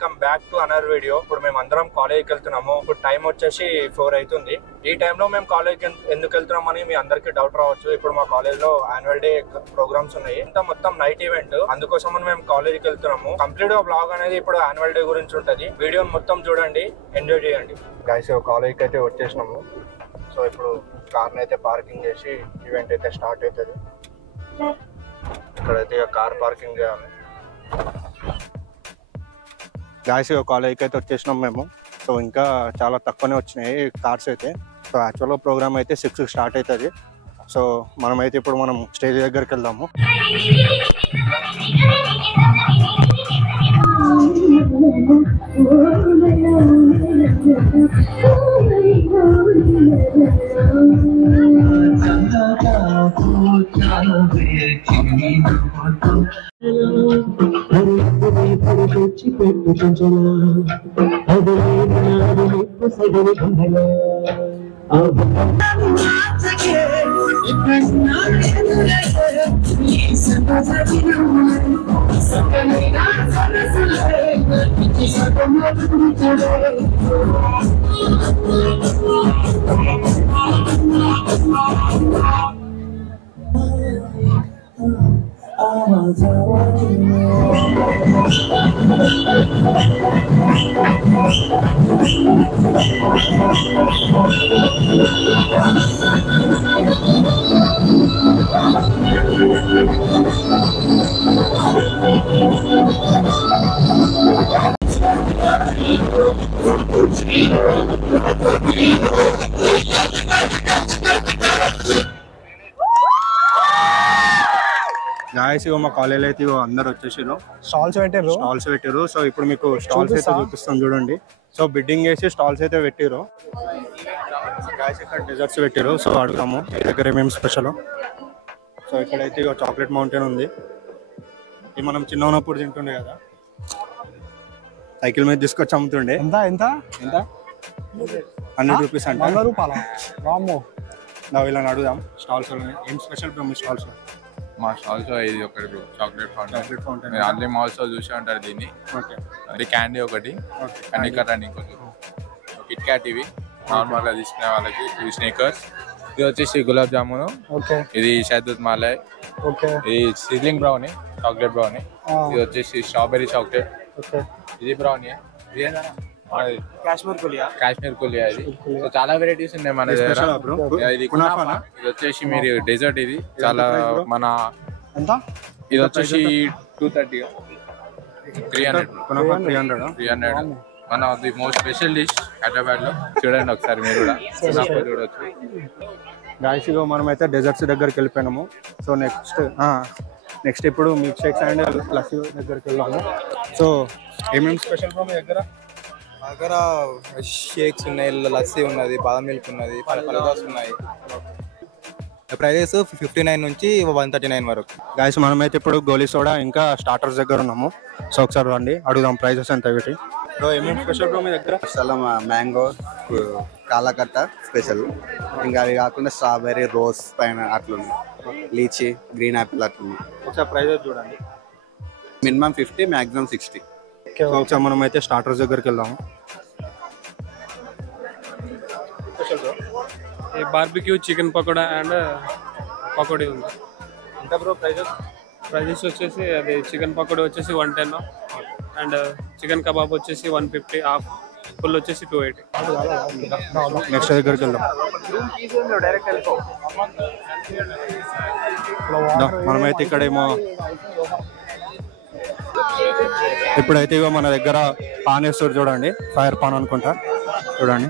Welcome back to another video. ఇప్పుడు మేము అందరం కాలేజ్కి వెళ్తున్నాము. ఇప్పుడు టైం వచ్చేసి 4 అవుతుంది. ఈ టైంలో మేము కాలేజ్కి ఎందుకు వెళ్తున్నామని మీ అందరికి డౌట్ రావచ్చు. ఇప్పుడు మా కాలేజ్ లో యాన్యువల్ డే ప్రోగ్రామ్స్ ఉన్నాయి. ఇంత మొత్తం నైట్ ఈవెంట్, అందుకోసం మేము కాలేజ్కి వెళ్తున్నాము. కంప్లీట్ గా బ్లాగ్ అనేది ఇప్పుడు యాన్యువల్ డే గురించి ఉంటది. వీడియో మొత్తం చూడండి, ఎంజాయ్ చేయండి. గైస్ కాలేజ్కి అయితే వచ్చేసినాము. సో ఇప్పుడు కార్ని అయితే పార్కింగ్ చేసి ఈవెంట్ అయితే స్టార్ట్ అవుతుంది. ఇక్కడైతే కార్ పార్కింగ్ చేయాలి. గాయస్ కాలేజ్కి అయితే వచ్చేసినాం మేము. సో ఇంకా చాలా తక్కువనే వచ్చినాయి కార్స్ అయితే. సో యాక్చువల్గా ప్రోగ్రామ్ అయితే 6కి స్టార్ట్ అవుతుంది. సో మనమైతే ఇప్పుడు మనం స్టేజ్ దగ్గరికి వెళ్దాము. గాయస్ మా కాలేజ్ అయితే అందరు వచ్చేసారు. స్టాల్స్ పెట్టారు. సో ఇప్పుడు మీకు స్టాల్స్ అయితే చూపిస్తాం చూడండి. సో బిడ్డింగ్ వేసి స్టాల్స్ అయితే పెట్టారు. గాయస్ ఇక్కడ డెజర్ట్స్ పెట్టారు. సో అడుగుతాము దగ్గర ఏమేమి స్పెషల్. సో ఇక్కడైతే చాక్లెట్ మౌంటైన్ ఉంది. ఇది మనం చిన్న ఉన్నప్పుడు తింటుండే కదా, సైకిల్ మీద తీసుకొచ్చి అమ్ముతుండే. ఎంత 100 రూపీస్ అంటే. 100 రూపాయల ఇలా అడుగుదాం. స్టాల్స్ ఏం స్పెషల్ మీ స్టాల్స్? మా స్టాల్స్ ఇది ఒకటి బ్రో, చాక్లెట్ ఫౌంటైన్. అన్ని మాల్స్ లో చూసి ఉంటారు దీన్ని. అది క్యాండీ ఒకటి, కన్నీ కర్రని ఇంకోటి, కిట్ క్యాట్. ఇవి నార్మల్ గా తీసుకునే వాళ్ళకి. ఇవి స్నేకర్స్. ఇది వచ్చేసి గులాబ్ జామున్. ఇది షహదూద్ మాలయ్. ఇది సిజ్లింగ్ బ్రౌనీ, చాక్లెట్ బ్రౌనీ. ఇది వచ్చేసి స్ట్రాబెరీ చాక్లెట్. ఇది బ్రౌనీ. ఇది కాశ్మీర్ కులియా. ఇది చాలా వెరైటీస్ ఉన్నాయి మన దగ్గర. ఇది కునాఫా. ఇది వచ్చేసి మీరు డెజర్ట్. ఇది చాలా మన ఇది వచ్చేసి 230, 300 మన the most special dish Hyderabad లో. చూడండి ఒకసారి మీరు కూడా చూడొచ్చు. గాయస్ మనం అయితే డెజర్ట్స్ దగ్గరికి వెళ్ళిపోయినాము. సో నెక్స్ట్ ఇప్పుడు మిల్క్ షేక్స్ అండ్ లస్సీ దగ్గరికి వెళ్ళాము. సో ఏమేమి స్పెషల్ మీ దగ్గర? దగ్గర షేక్స్ ఉన్నాయి, లస్సీ ఉన్నది, బాదం మిల్క్ ఉన్నది, ఫలదాస్ ఉన్నాయి. ప్రైజెస్ 59 నుంచి 139 వరకు. గాయస్ మనమైతే ఇప్పుడు గోలీ సోడా ఇంకా స్టార్టర్స్ దగ్గర ఉన్నాము. సో ఒకసారి రండి అడుగుదాం ప్రైజెస్ ఎంత వీటి. ఏమేమి స్పెషల్ మీ దగ్గర? Mango, Kala Khatta special. ఇంకా అవి కాకుండా స్ట్రాబెర్రీ, రోజ్ పైన అట్లుంది, లీచీ, గ్రీన్ యాపిల్ అట్లుంది. ఒకసారి ప్రైజెస్ చూడండి. Minimum 50, maximum 60. ఒకసారి మనం అయితే స్టార్టర్స్ దగ్గరికి వెళ్దాము. Barbecue chicken pakora and pakodi ఉంది. ఎంత బ్రో ప్రైజెస్ వచ్చేసి అది చికెన్ పకోడీ వచ్చేసి 110 అండ్ చికెన్ కబాబ్ వచ్చేసి 150, హాఫ్ ఫుల్ వచ్చేసి 280. నెక్స్ట్ దగ్గరికి వెళ్దాం. మనమైతే ఇక్కడేమో ఇప్పుడైతే ఇగో మన దగ్గర పాన్ వేస్తారు చూడండి, ఫైర్ పాన్ అనుకుంటా. చూడండి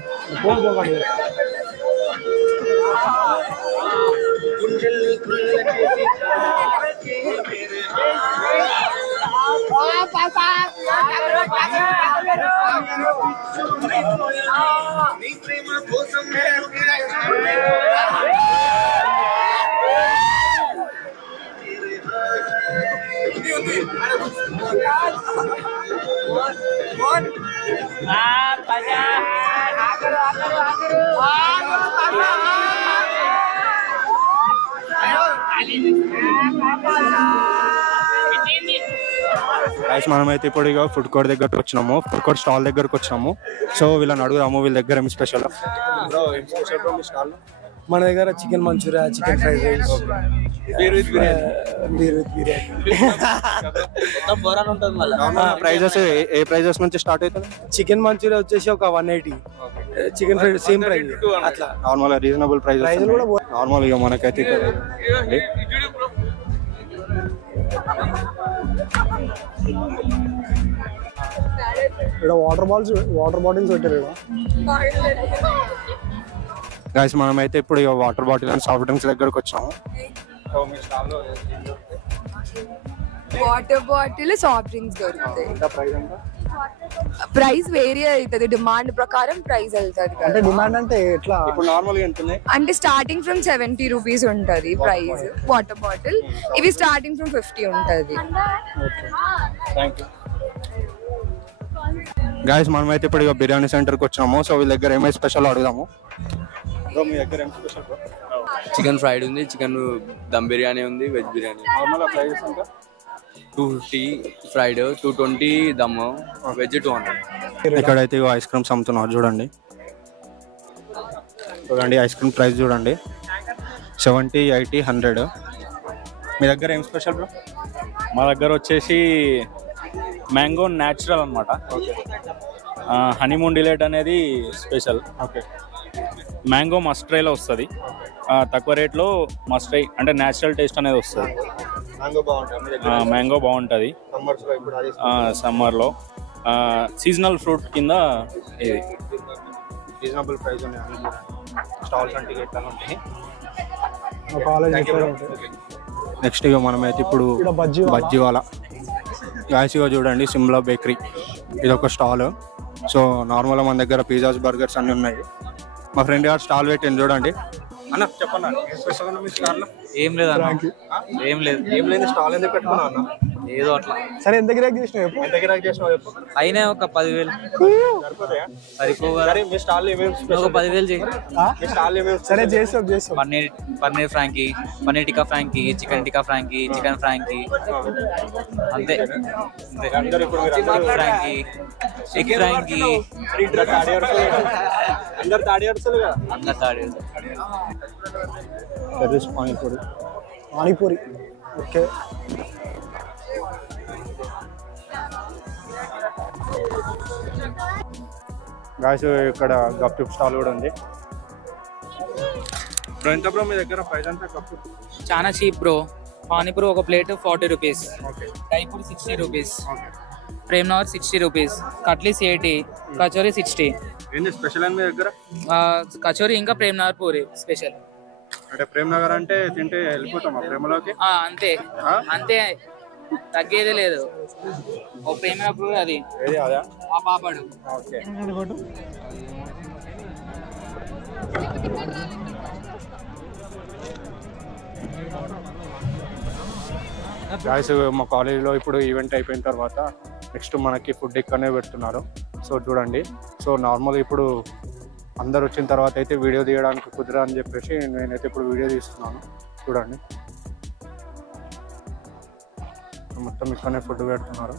గైస్ మనమైతే ఇప్పుడు ఇక ఫుడ్ కోర్ట్ దగ్గరకు వచ్చినాము, ఫుడ్ కోర్ట్ స్టాల్ దగ్గరకు వచ్చినాము. సో వీళ్ళని అడుగుదాము వీళ్ళ దగ్గర ఏమి స్పెషల్. మన దగ్గర chicken Manchuria, chicken fried rice, beer with biryani. Prices ఏ ప్రైజెస్ నుంచి స్టార్ట్ అవుతుంది? చికెన్ మంచూరియా వచ్చేసి ఒక 180, చికెన్ ఫ్రైడ్ సేమ్ ప్రైస్ అట్లా. నార్మల్ రీజనబుల్ ప్రైజెస్ నార్మల్ ఇక మనకైతే ఇక్కడ వాటర్ బాటిల్స్ పెట్టారు. గైస్ మనమైతే ఇప్పుడు ఇక water bottle and soft drinks దగ్గరకు వచ్చాము. వాటర్ బాటిల్, సాఫ్ట్ డ్రింక్స్ దొరుకుతాయి. ప్రైస్ వేరీ అవుతుంది, డిమాండ్ ప్రకారం ప్రైస్ వెళ్తుంది. అంటే డిమాండ్ అంటే ఎట్లా? ఇప్పుడు నార్మల్ గా ఉంటుంది అంటే స్టార్టింగ్ ఫ్రమ్ 70 రూపీస్ ఉంటది ప్రైస్ వాటర్ బాటిల్. ఇవి స్టార్టింగ్ ఫ్రమ్ 50 ఉంటది. గైస్ మనమైతే ఇప్పుడు ఇక బిర్యానీ సెంటర్కి వచ్చినాము. సో వీళ్ళ దగ్గర ఏమైనా స్పెషల్ అడుగుదాము. మీ దగ్గర ఏం స్పెషల్? చికెన్ ఫ్రైడ్ ఉంది, చికెన్ దమ్ బిర్యానీ ఉంది, వెజ్ బిర్యానీ. నార్మల్ ప్రైస్ ఎంత? 250 ఫ్రైడ్, 220 దమ్, వెజ్ 200. ఇక్కడైతే ఐస్ క్రీమ్స్ అమ్ముతున్నారు చూడండి. ఐస్ క్రీమ్ ప్రైస్ చూడండి 70, 80, 100. మీ దగ్గర ఏం స్పెషల్ బ్రో? మా దగ్గర వచ్చేసి మ్యాంగో న్యాచురల్ అనమాట. హనీమూన్ డిలైట్ అనేది స్పెషల్. ఓకే. మ్యాంగో మస్ట్ ట్రైలో వస్తుంది, తక్కువ రేట్లో మస్ట్ ట్రై అంటే న్యాచురల్ టేస్ట్ అనేది వస్తుంది. మ్యాంగో బాగుంటుంది సమ్మర్లో. సీజనల్ ఫ్రూట్ కింద ఇది. రీజనబుల్ ప్రైస్ ఉన్నాయి స్టాల్స్ అంటే ఎట్లా ఉంటాయి. నెక్స్ట్ ఇక మనమైతే ఇప్పుడు బజ్జీవాలా గాయసిగా చూడండి, సిమ్లా బేకరీ ఇది ఒక స్టాల్. సో నార్మల్గా మన దగ్గర పిజ్జాస్, బర్గర్స్ అన్నీ ఉన్నాయి. మా ఫ్రెండ్ గారు స్టాల్ పెట్టింది చూడండి. అన్న చెప్పండి ఏం లేదు అన్న, ఏం లేదు స్టాల్ ఎందుకు పెట్టుకున్నావు అన్న? ఏదో అట్లా. సరే ఎంత గిరాక్ చేసినావు? ఎంత గిరాకీ చేసినావు చెప్పు. అయినా ఒక 10,000 సరిపోగా. మీ స్టాల్ ఏమేమి ఒక 10,000 చేయి. మీ స్టాల్ ఏమేమి? సరే చేస్తాం. Paneer Frankie, paneer tikka Frankie, chicken tikka Frankie, chicken Frankie, అంతే. చికెన్ ఫ్రాంకీ, ఎగ్ ఫ్రాంకీ, అందరు తాడియాడుతులుగా. అందరు తాడి. పానీపూరి. ఓకే. గాయస్ ఇక్కడ గప్చుప్ స్టాల్ కూడా ఉంది. బ్రో ఎంత బ్రో మీ దగ్గర ప్రైస్ ఎంత గప్చుప్? చాలా చీప్ బ్రో. పానీపూరి ఒక ప్లేట్ 40 రూపీస్, డ్రైపూరి 60 రూపీస్, ప్రేమ్ నగర్ 60 రూపీస్, కట్లీస్ 80, కచోరీ 60. ఏంటి స్పెషల్ అని మీ దగ్గర? కచోరీ ఇంకా ప్రేమ్ నగర్ పూరి స్పెషల్. అంటే ప్రేమ్ నగర్ అంటే తింటే వెళ్ళిపోతామా ప్రేమలోకి? అంతే అంతే, తగ్గేదే లేదు. ఓ ప్రేమ్ నగర్ పూరి అది ఆ పాపడు. గాయస్ మా కాలేజీలో ఇప్పుడు ఈవెంట్ అయిపోయిన తర్వాత నెక్స్ట్ మనకి ఫుడ్ ఇక్కడనే పెడుతున్నారు. సో చూడండి. సో నార్మల్ ఇప్పుడు అందరు వచ్చిన తర్వాత అయితే వీడియో తీయడానికి కుదరా అని చెప్పేసి నేనైతే ఇప్పుడు వీడియో తీస్తున్నాను. చూడండి మొత్తం ఇక్కడనే ఫుడ్ పెడుతున్నారు.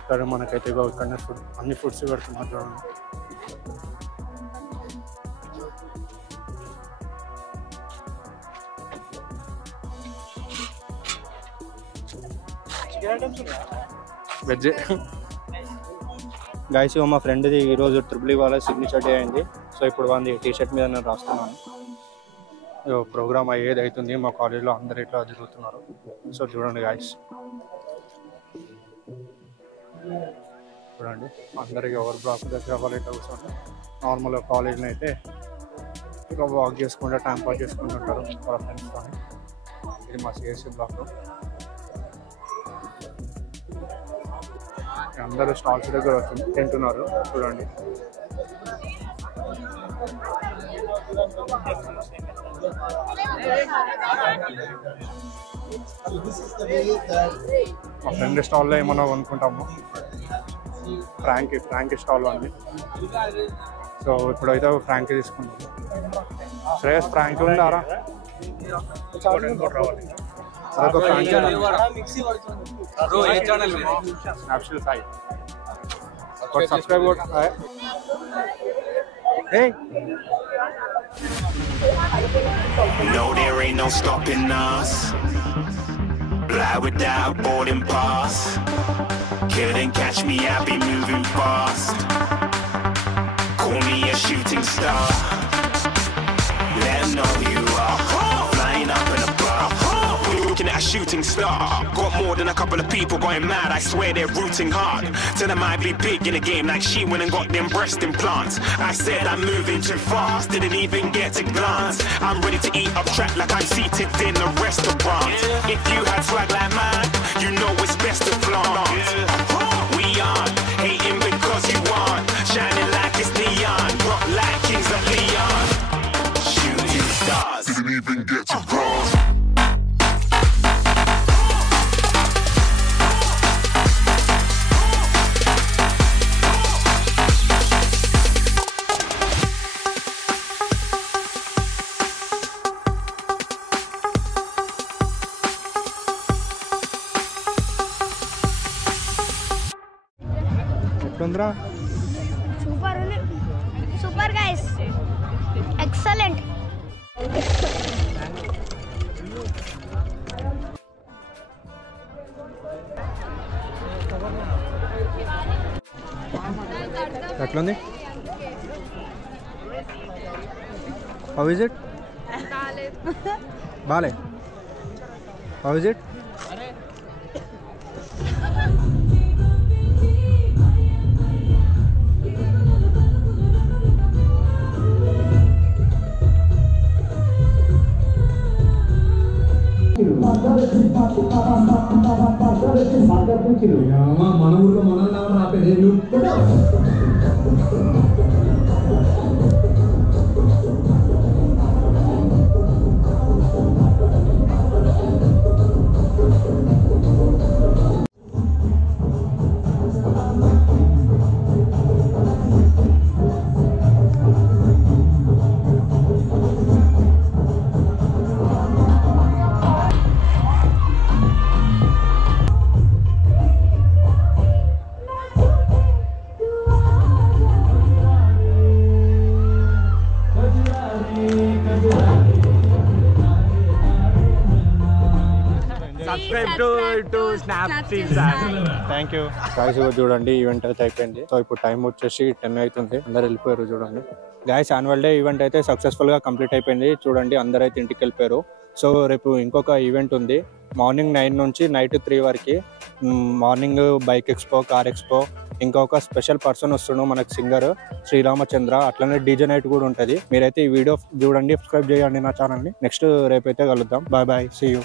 ఇక్కడ మనకైతే ఇక్కడనే ఫుడ్ అన్ని ఫుడ్స్ పెడుతున్నారు చూడండి. వెజ్. గైస్ మా ఫ్రెండ్ది ఈరోజు ట్రిపుల్ వాళ్ళ సిగ్నేచర్ డే అయింది. సో ఇప్పుడు వాళ్ళది టీషర్ట్ మీద నేను రాస్తున్నాను. ప్రోగ్రామ్ అయ్యేది అవుతుంది మా కాలేజ్లో, అందరు ఇట్లా తిరుగుతున్నారు. సో చూడండి గైస్, చూడండి అందరికి ఎవరు బ్లాక్ దగ్గర వాళ్ళు ఇట్లా కూర్చోండి. నార్మల్గా కాలేజ్లో అయితే ఇక వాక్ చేసుకుంటూ టైం పాస్ చేసుకుంటుంటారు వాళ్ళ ఫ్రెండ్స్తో. ఇది మా సిఎస్సి బ్లాక్. అందరూ స్టాల్స్ దగ్గర వచ్చి తింటున్నారు చూడండి. మా ఫ్రెండ్ స్టాల్లో ఏమన్నా కొనుక్కుంటాము. ఫ్రాంకీ స్టాల్లో ఉంది. సో ఇప్పుడైతే ఫ్రాంకీ తీసుకుంటాం. శ్రేయస్ ఫ్రాంకీ ఉందారా? అదొక ఫ్రాంక్ subscribe No, there ain't no stopping us. Fly without boarding pass. Couldn't catch me, I be moving fast. Call me a shooting star. Let 'em know who you are. Flying up in a bar. Looking at a shooting star. Got more than a couple of people going mad. I swear they're rooting hard. Tell them I'd be big in the game like she went and got them breast implants. I said I'm moving too fast. Didn't even get to glance. I'm ready to eat up track like I'm seated in a restaurant. If you had swag like mine, you know it's best to flaunt. We aren't hating because you aren't. Shining like it's neon. Rock like Kings of Leon. Shooting stars. Didn't even get to cross. ఎట్లుందిరా? Super ఉంది. Super guys, excellent. ఎట్లుంది? How is it? బాలే. How is it? మన ఊళ్ళో మనం ఆపేది thank you guys. చూడండి event అయితే అయిపోయింది. సో ఇప్పుడు టైం వచ్చేసి 10 అవుతుంది. అందరు వెళ్ళిపోయారు చూడండి. గాయస్ యాన్యువల్ డే ఈవెంట్ అయితే సక్సెస్ఫుల్ గా కంప్లీట్ అయిపోయింది. చూడండి అందరు అయితే ఇంటికి వెళ్ళిపోయారు. సో రేపు ఇంకొక ఈవెంట్ ఉంది. మార్నింగ్ 9 నుంచి నైట్ 3 వరకు. Morning bike expo, car expo, ఇంకొక స్పెషల్ పర్సన్ వస్తున్నాడు మనకు, సింగర్ శ్రీరామచంద్ర. అట్లనే డీజే నైట్ కూడా ఉంటుంది. మీరైతే ఈ వీడియో చూడండి, సబ్స్క్రైబ్ చేయండి నా ఛానల్ ని. నెక్స్ట్ రేపైతే కలుద్దాం. Bye bye, see you.